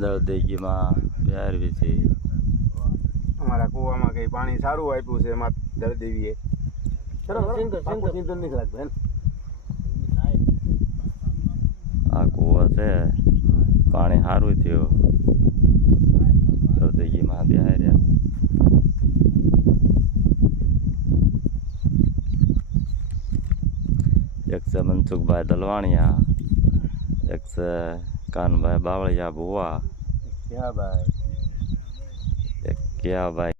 દળદેગીમાં બિહારવી છે. અમારા કૂવામાં કઈ પાણી સારું આપ્યું છે એમાં દળદેવીએ. આ કૂવો છે પાણી સારું થયું. દળદેગીમાં બિહાર્યા એક છે મનસુખભાઈ દલવાણિયા એક છે કાનભાઈ બાવળિયા ભુવા. ક્યાં ભાઈ એક કિયાભાઈ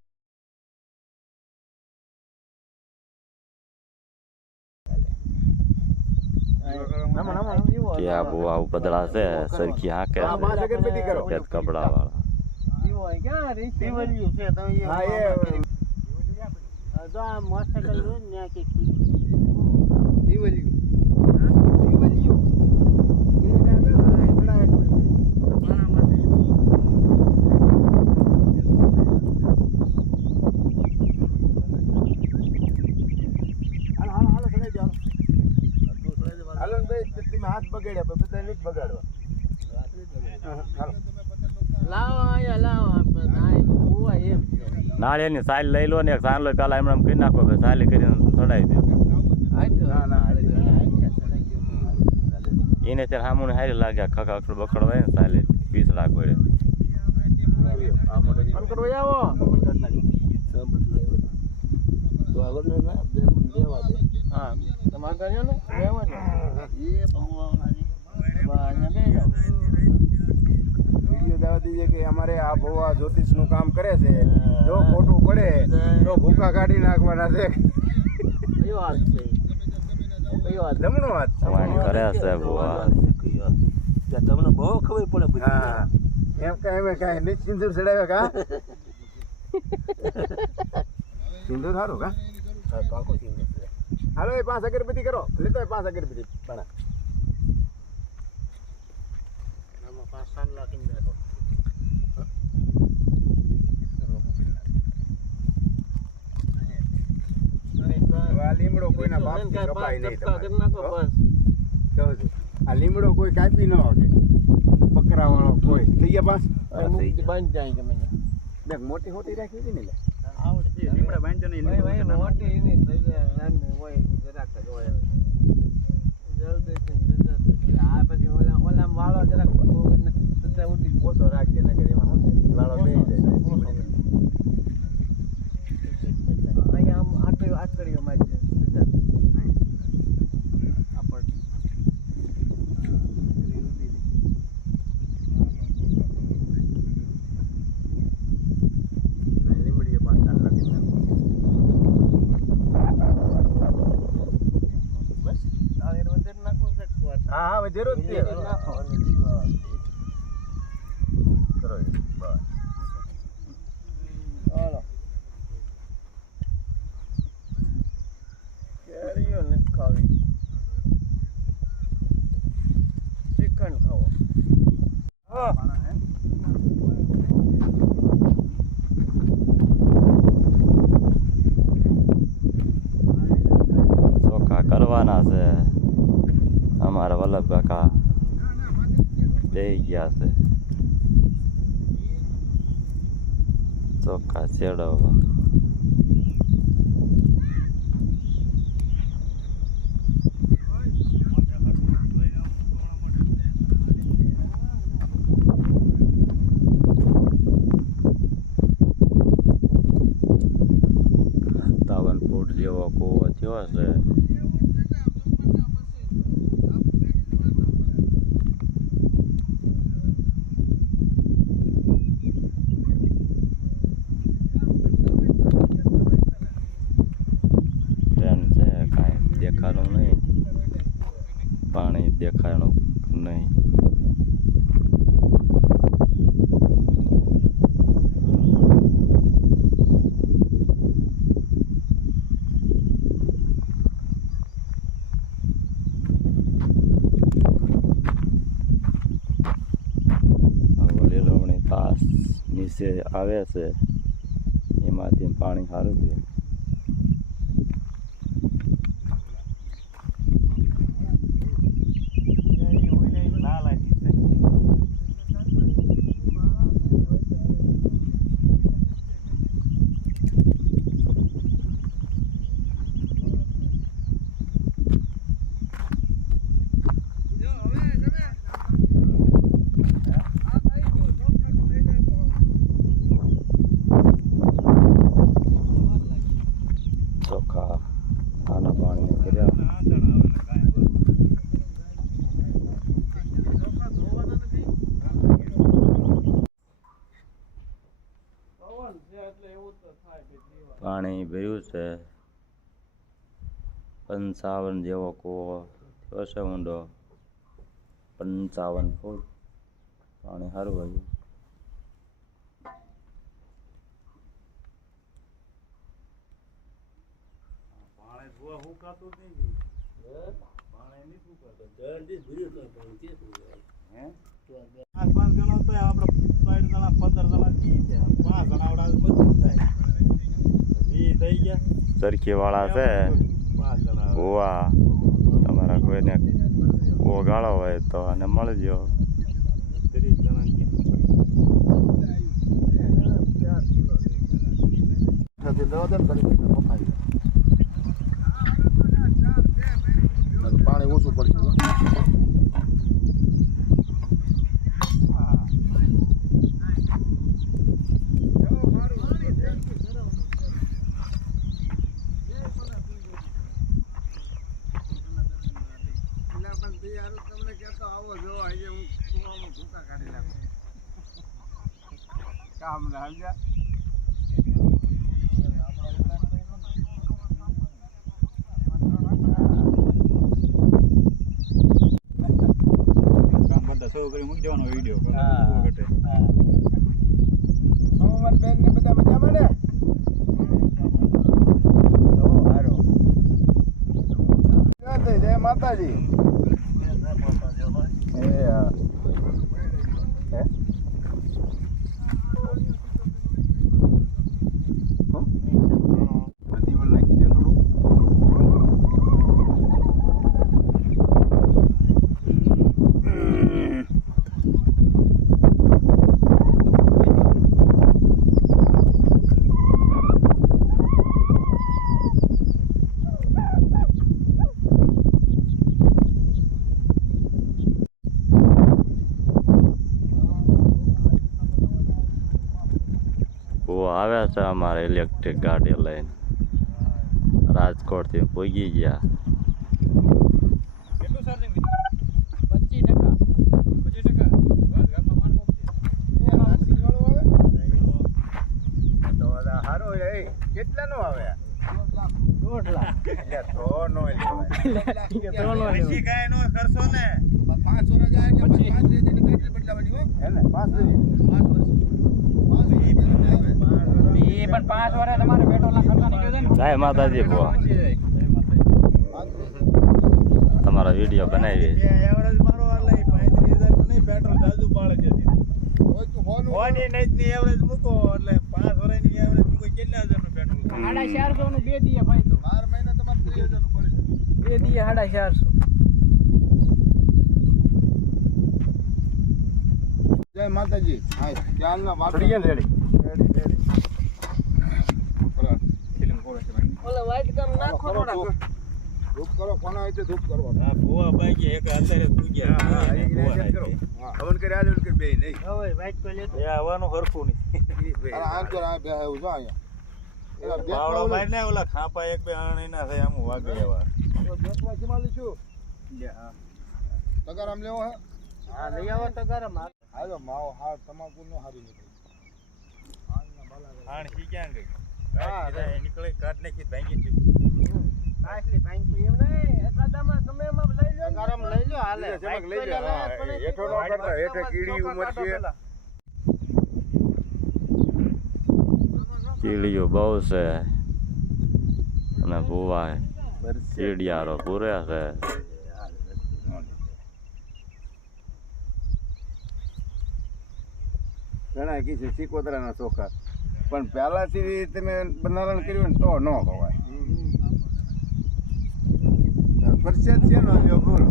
નામો, નામો, નામો. કિયા ભુવા ઉપદળા છે સરખી હાંકે સફેદ કપડા વાળા દિવાળીયું છે તો અહીંયા હા એ આ જો આ મોટરસાઇકલનું ને આ કે હાલો હાલો હાલો ચડાઈ જાઓ હાલો ને ભાઈ તમે હાથ બગાડ્યા પણ બધા નથી બગાડવા. છે નાળિયેરની સાલ લઈ લો ને એક સાંલો પેલા એમને એમ કરી નાખો કે સાલી કરીને ચડાવી દે. ના, ના. એને ત્યારે સામુને હારી લાગ્યા ખખ અખડ બખડ હોય ને સાલી પીસ રાખો આવો. હા. તમારે કર્યો ને રહેવા એ વીડિયો દીજે કે અમારે આ ભોવા જ્યોતિષનું કામ કરે છે. જો ખોટું પડે તો ભૂકા કાઢી નાખવાના છે. કઈ વાત છે? કઈ વાત જમણો વાત વાણી કરે છે બુવા તમને બહુ ખબર પડે હા. એમ કાંઈ કાંઈ નહીં સિંદૂર ચડાવ્યા કા? સિંદૂર સારું કા? હાલો એ પાંચ અગરબત્તી કરો. લેતો એ પાંચ અગરબત્તી પણ લીમડો કોઈના બાપથી કપાય નહીં આ લીમડો કોઈ કાપી ન શકે. બકરા વાળો કોઈ. થઈ ગયા પાંચ? બંધ જાય તમે મોટી મોટી રાખી હતી ને લે. વાંચો નહીં ભાઈ મોટી એની નાની હોય જરાક જ હોય જલ્દી આ પછી ઓલા ઓલા વાળો જરાક ઉઠી ઉડી ઓછો રાખજે નગર એમાં 掉了吧。નહીં. નીચે આવે છે. એમાંથી પાણી સારું થયું. પાણી ભર્યું છે. પંચાવન જેવો કૂવો થયો છે ઊંડો. પંચાવન ફૂટ પાણી સારું આવ્યું પાંચ પાંચ ગણો તો આપણે સાઠ જણા પંદર જણા જી થયા પાંચ જણા આવડા બધું થાય. વી થઈ ગયા. સરખી વાળા છે પાંચ જણા કૂવા તમારા કોઈને ઓગાળો ગાળો હોય તો અને મળજો. ત્રીસ જણા પાણી ઓછું પડશે કામ ના સમજ્યા? કામ કરતા શરૂ કરી મૂકી દેવાનો વીડિયો હા. ઘટે બેન ને બધા મજામાં ને તો હારો જય તે, જય માતાજી એ હા. હે? હો? બધી વળ નાખી દે થોડું કૂવો આવે છે અમારે ઇલેક્ટ્રિક ગાડી લઈને. રાજકોટથી પૂગી ગયા. કેટલાનો આવે? દોઢ લાખ. એટલે તો નો કાંઈ નો. હજારનું પેટ્રોલ તમારો વીડિયો નું બે દીએ ભાઈ બાર મહિના તમારે ત્રીસ હજારનું પડે બે દીએ સાડા ચારસો. જય માતાજી. હા ત્યારના વાસણ રેડી. Ready ready. ફિલ્મ કોણ છે ભાઈ ઓલે white કામ નાખો થોડાક. ધૂપ? કરો કોનો હોય તો ધૂપ કરો હા ભુવા બાકી એક અત્યારે પૂજ્યા હા હા એક કરો. હવન કરી આલ્યું કે બે નહીં? હવે white કોઈ લેતો. એ આવવાનું હરખું નહીં. અરે આમ આ બે એવું જો અહીંયા. એલા માર ને. ઓલા ખાપા એક બે આણ એના થાય આમ વાગે એવા. બેટમાં જીમાલી છું? હા. આમ લેવો હે? હા, લઈ આવો તો ગરમ. હા. હાલો માવો હા તમાકુ નો હારી નીકળી આણ હી ક્યાં ગઈ? હા, નીકળે કાઢ નાખી ભાંગી ભાંગી એમ નહીં. એકાદામાં ગમે એમાં લઈ લો ગરમ લઈ લો, હાલે. જમક લઈ કોઈ લે લેવા હા પણ હેઠો નો કરતા હેઠે કીડી ઉમરશે કીડીઓ બહુ છે. અને ભૂવા ચીડિયારો પૂરે છે. ઘણા કી છે સિકોતરાના ચોખા. પણ પહેલાથી તમે બંધારણ કર્યું ને તો ન ખવાય. પરસેદ છે ને જો બોલ.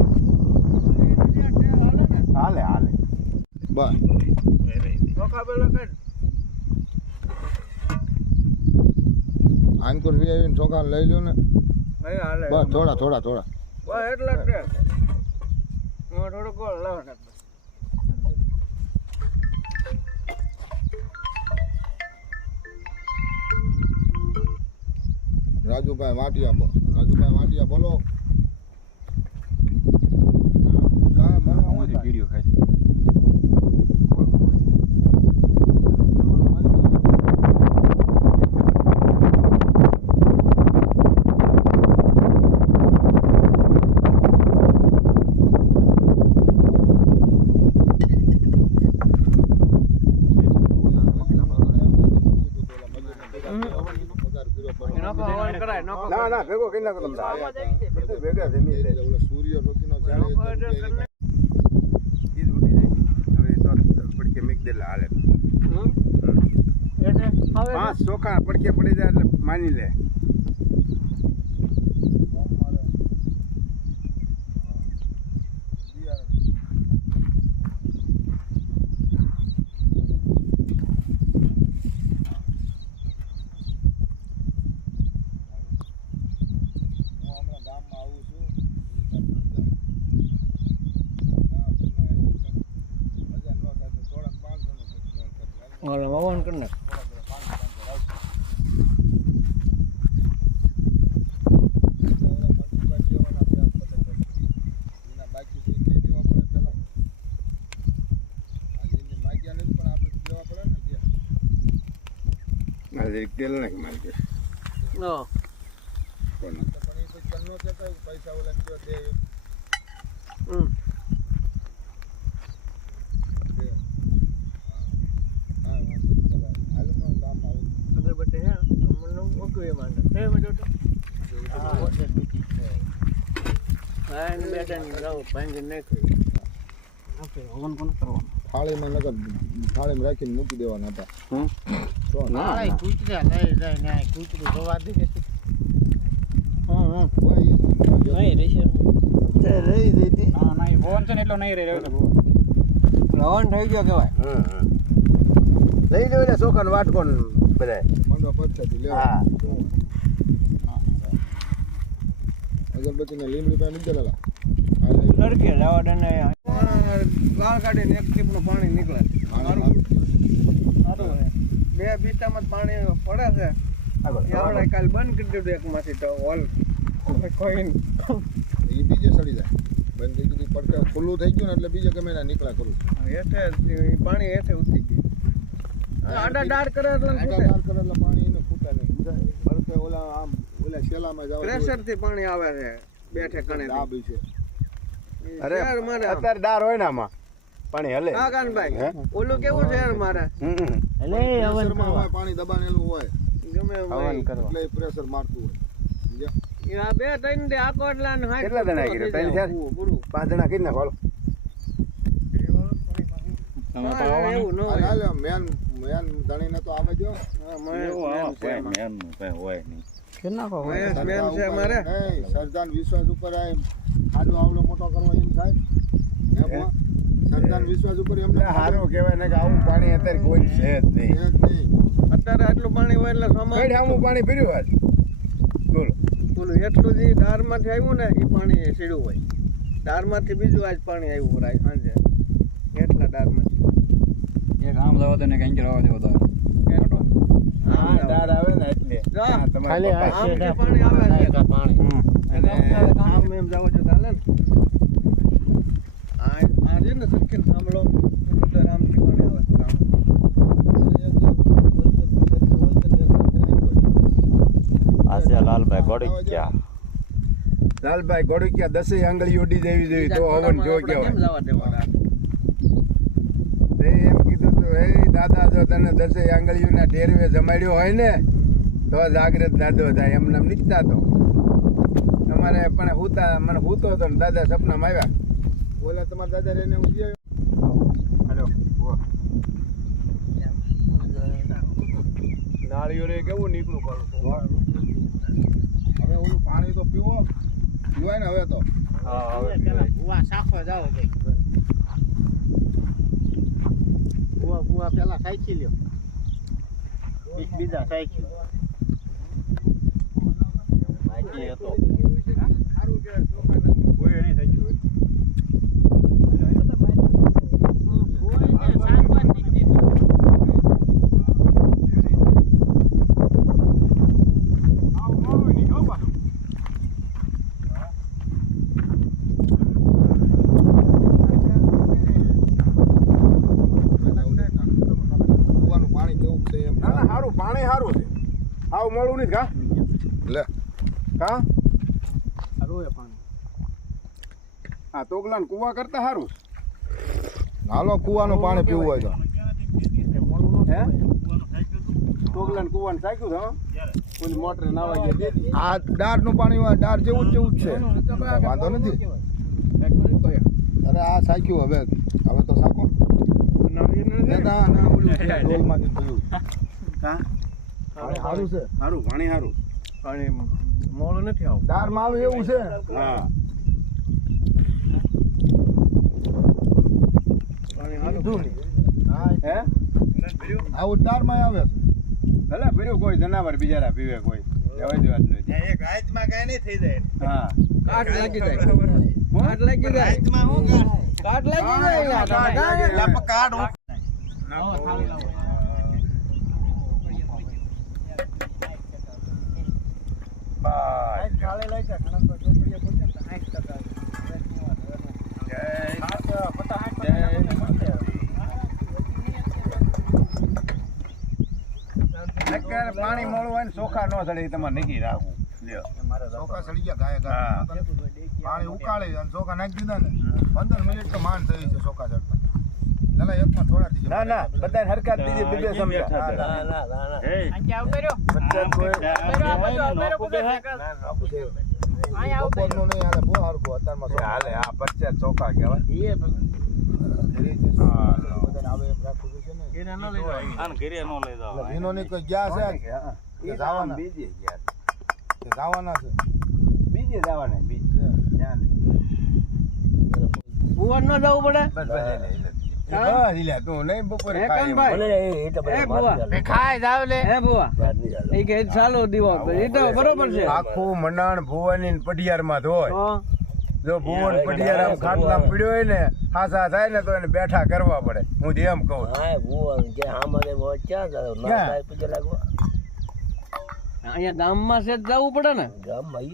હાલે હાલે. બસ. આનકોર વી આવીને ચોખા લઈ લ્યો ને. હાલે. બસ થોડા થોડા થોડા. બસ એટલા જ છે. હું થોડું ગોળ લાવ રાજુભાઈ વાટિયા રાજુભાઈ વાટિયા બોલો હા મને આવું થાય. વિડિયો ખાય નોખો ના ના ભેગો નાખો તમે તારે. ભેગા જમી લે સૂર્ય રોકીનો ઉડી જાય. હવે પડકે મેક દેલા હાલે. હમ? પાંચ ચોખા પડકે પડી જાય એટલે માની લે સોમવારે બિયારણ હું હમણાં ગામમાં આવું છું હજાર નો થાય તો થોડાક પાંચસો નો પછી ઓલે વવન કરી નાખ હાલે તેલ નાખ મારી કે ઓ પૈસા ઓલા કયો દે હમ દે હા વાંધો નહીં હાલ હું ગામમાં આવું અગરબત્તી હે અમને ઓકે એ માંડે હે મજો તો હા એને બેટા ની લાવ ભાંગી નાખી આપણે ઓવન કોણ કરવાનું થાળીમાં નકર થાળીમાં રાખીને મૂકી દેવાના હતા. હમ? તો ના. કૂતરા લઈ જાય ના કૂતરું જોવા દે. હમ હમ કોઈ. નહીં રહેશે. તે રહી જઈતી હા નહીં ફોન છે ને એટલો નહીં રહે લવણ થઈ ગયો કેવાય હા હા. લઈ લો ને ચોખાનો વાટકો બધાય મંડવા પછાડી લેવા. હા. અગરબત્તીને લીમડી પાસે નીચે લેલા લડકે લાવડ ગાળ કાઢીને એક ટીપનું પાણી નીકળે. સારું બે બીટામાં પાણી પડે છે. આપણે કાલ બંધ કરી દીધું એકમાંથી તો હોલ. કોઈ એ બીજે સડી જાય. બંધ થઈ ગયું ખુલ્લું થઈ ગયું ને એટલે બીજે ગમે ના કરું હેઠે પાણી હેઠે ઉતરી ગયું. આડા ડાર કરે એટલે આડા ફૂટે કરે એટલે પાણી એને નહીં. પડકે ઓલા આમ ઓલા શેલામાં જાવ પ્રેશર પાણી આવે છે. બેઠે ઠેકાણે દાબ છે. અરે યાર મારે અત્યારે ડાર હોય ને આમાં. પાણી હલે. હા? કાનભાઈ ઓલું કેવું છે મારે? હમ હવન હોય પાણી દબાણેલું હોય. ગમે હવન કરવા. એટલે પ્રેશર મારતું હોય. સમજ્યા? બે ત્રણ દે એટલે કેટલા ત્રણ ચાર? પાંચ કરી નાખો હાલો. ન હાલ હોય. હાલ મેન મેન ધણીને તો આમે જો મેન હોય એમાં. છે ઉપર મારે સરદાર વિશ્વાસ ઉપર એમ ખાડો આવડો મોટો કરવો એમ થાય? સરદાર વિશ્વાસ ઉપર એમને સારું કહેવાય ને કે આવું પાણી અત્યારે કોઈ છે જ નહીં. અત્યારે આટલું પાણી હોય એટલે સમાજ આવું પાણી પીર્યું આજ બોલો. પેલું એટલું જે ડારમાંથી આવ્યું ને એ પાણી સીડું હોય. ડારમાંથી બીજું આજ પાણી આવ્યું હોય સાંજે. એટલા ડારમાંથી એક આમ જવા દે ને કંઈક રવા દેવો તો ડાર આવે ને એટલે. જા. હા, તમારા પપ્પા આમથી પાણી આવે છે અને આમ એમ જાવ છો ચાલે ને? આ આ છે ને સખીન સાંભળો. એ બધું પાણી આવે. આ છે લાલભાઈ ગોડી ક્યાં? લાલભાઈ દસે આંગળી ઉડી જેવી જેવી તો હવન જો ખોલામાં જવા હે દાદા જો તને દસે આંગળીઓના ઢેરવે જમાડ્યો હોય ને તો જાગ્રત દાદો થાય. એમ નીકતા તો તમારે પણ હુતા મને હુતો હતો ને દાદા સપનામાં આવ્યા. ઓલા તમારા દાદા રહીને હું જઈ હાલો નાળીઓ રે કેવું નીકળું કરું હવે ઓલું પાણી તો પીવો. પીવાય ને હવે તો. હા બુવા સાખવા જાઓ કઈ બુવા બુવા પેલા સાચી લ્યો બીજ- બીજા સાચી બાકી હતો સારું કે ચોખાના કોઈ નહીં થયું કૂવાનું પાણી કેવું છે એમ ના ના સારું પાણી સારું છે આવું મળવું નહીં કા લે કા સારું એ પાણી આ તોગલાને કુવા કરતા સારું હાલો કૂવાનું પાણી પીવું હોય તો. હે? તોગલા કુવાનું સાખ્યું છે હો? ઓલી મોટર નાવા ગયા દે આ ડાળનું પાણી હોય ડાળ જેવું જ જેવું જ છે. વાંધો નથી. અરે આ સાક્યું હવે. હવે તો સાકો ના ના ઓલું ડોલમાંથી હા? સારું છે. સારું પાણી સારું પાણી મોડું નથી આવું ડાળમાં આવે એવું છે. હા પાણી સારું હે? આવું ડાળમાં આવે છે. ભલે ભર્યું કોઈ જનાવર બિચારા પીવે કોઈ. જવા દેવા જ નથી એક રાતમાં કાંઈ નહીં થઈ જાય. હા. કાટ લાગી જાય. કાટ લાગી જાય. રાતમાં હું કાટ લાગી જાય યાર. કાટ લાગી જાય. લપ કાઢ હું બસ. થાળે લઈ જા ઘણા તો ચોપડીએ બોલશે ને તો 60% અત્યારે પાણી મોળું હોય ને ચોખા ન ચડે તમારે નીકળી રાખવું. લ્યો. ચોખા સડી ગયા ગાય ગાય. પાણી ઉકાળી અને ચોખા નાખી દીધા ને પંદર મિનિટ તો માંડ થઈ છે ચોખા ચડતા. ચાલો એકમાં થોડા દીજો. ના ના બધા હરકત દીધી બીજે સમજા ના ના ના ના બપોરનું નહીં હાલે બહુ હરખું અત્યારમાં હાલે આ પચાસ ચોખા કહેવાય ધીરે છે હા. બધાને આવે એમ ઘેરે ન લઈ જવાય. વિનોની કોઈ ગયા છે? એ જવાના? બીજે ગયા કે જવાના છે. બીજે જવાના બીજે. ત્યાં ભુવન ન જવું પડે? બસ બસ એને એને હા? બસ તું નહીં બપોરે ખાય એમ. કાનભાઈ? એ ભુવા. ખાય જાવ લે. હે ભુવા. એ કે ચાલો દીવો. એ તો બરોબર છે. આખું મનાણ ભુવાની ને પટિયારમાં ધોય જો ભુવન પટિયાર આમ પીડ્યો પડ્યો હોય ને હાસા થાય ને તો એને બેઠા કરવા પડે. હું તો એમ કહું છું. અહીંયા ગામમાં છે જ જવું પડે ને?